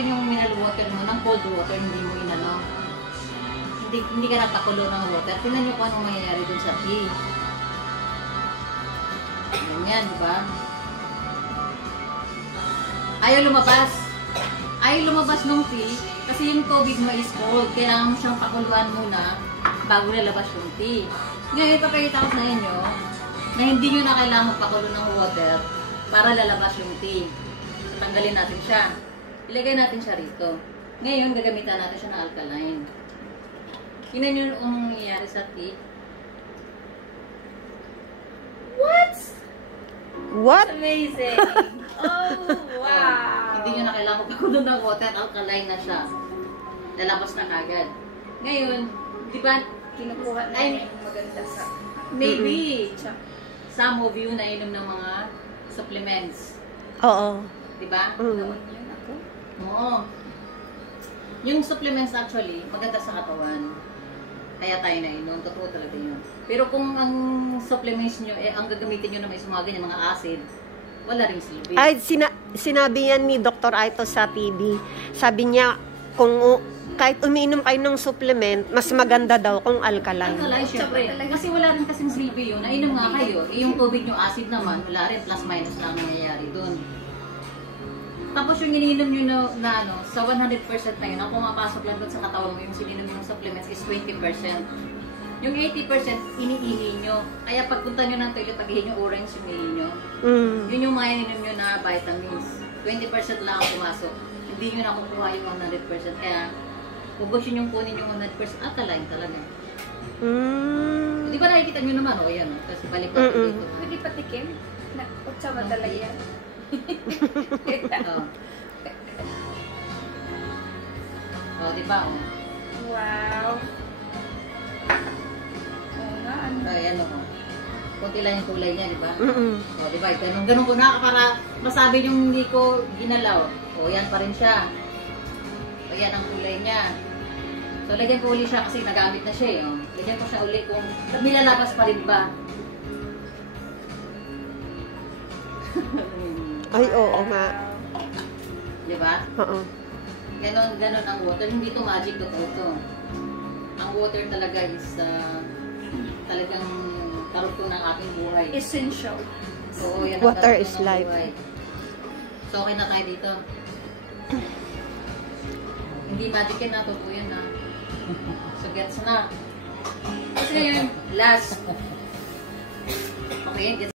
yung mineral water mo ng cold water, hindi mo inano. Hindi ka napakulo ng water. Tingnan nyo kung anong mangyayari dun sa tea. Ganyan, di ba? Ayaw lumabas. Ayaw lumabas ng tea kasi yung tubig mo is cold. Kailangan mo siyang pakuluan muna bago lalabas yung tea. Ngayon, ipapakita ko sa inyo na hindi nyo na kailangan magpakulo ng water para lalabas yung tea. So, tanggalin natin siya. Ilagay natin siya rito. Ngayon, gagamitan natin siya ng alkaline. Tingnan nyo kung nangyayari sa tea. What? What? Amazing! Oh, wow! Hindi nyo na kailangan magpakulo ng water. Alkaline na siya. Lalabas na kagad. Ngayon, di ba, Kinukuha na yung maganda sa... Maybe, some of you nainom ng mga supplements. Oo. Diba? Noon yun ako. Oo. Yung supplements actually, maganda sa katawan. Kaya tayo nainom. Totoo talaga yun. Pero kung ang supplements nyo, ang gagamitin nyo na may sumagan yung mga acid, wala rin silbi. Ay, sinabi yan ni Dr. Aito sa TV. Sabi niya, kung kahit umiinom kayo ng supplement, mas maganda daw kung alkaline. Alkaline, syempre. Kasi wala rin kasing silbi yun. Nainom nga kayo. Yung tubig nyo acid naman, wala rin. Plus minus lang nangyayari dun. Tapos yung iniinom nyo na ano, sa 100% na yun, ang pumapasok lang doon sa katawan mo, yung sininom nyo ng supplements is 20%. Yung 80% iniihi nyo. Kaya pagpunta nyo ng toilet, pag-ihi nyo, orange yung ihi nyo. Yun yung mga ininom nyo na vitamins. 20% lang ang pumasok. Hindi nyo nakukuha yung 100%. Kaya, kung gusto nyo kunin yung 100%, alkaline talaga. Di ba nakikita nyo naman, o yan, kasi balik natin dito. Pwede patikim? Utsa madala yan. O, di ba, o. Wow. Oo nga, ano. O, yan, o. Kunti lang yung kulay niya, di ba? O, di ba, ganun ko na para masabi yung hindi ko ginalaw. O, yan pa rin siya. O, yan ang kulay niya. So, lagyan ko uli siya kasi nagamit na siya, eh. O. Lagyan ko siya uli kung nilalabas pa rin ba. Ay, oo nga. Di ba? Oo. Ganon ang water. Hindi ito magic, totoo ito. Ang water talaga is talagang karugtong ng ating buhay. Essential. Oo, yan ang Water karugtong is ng life. buhay. So, okay na tayo dito. Hindi magic yan na, totoo yan na. So, gets na. Kasi ngayon, last. Okay, gets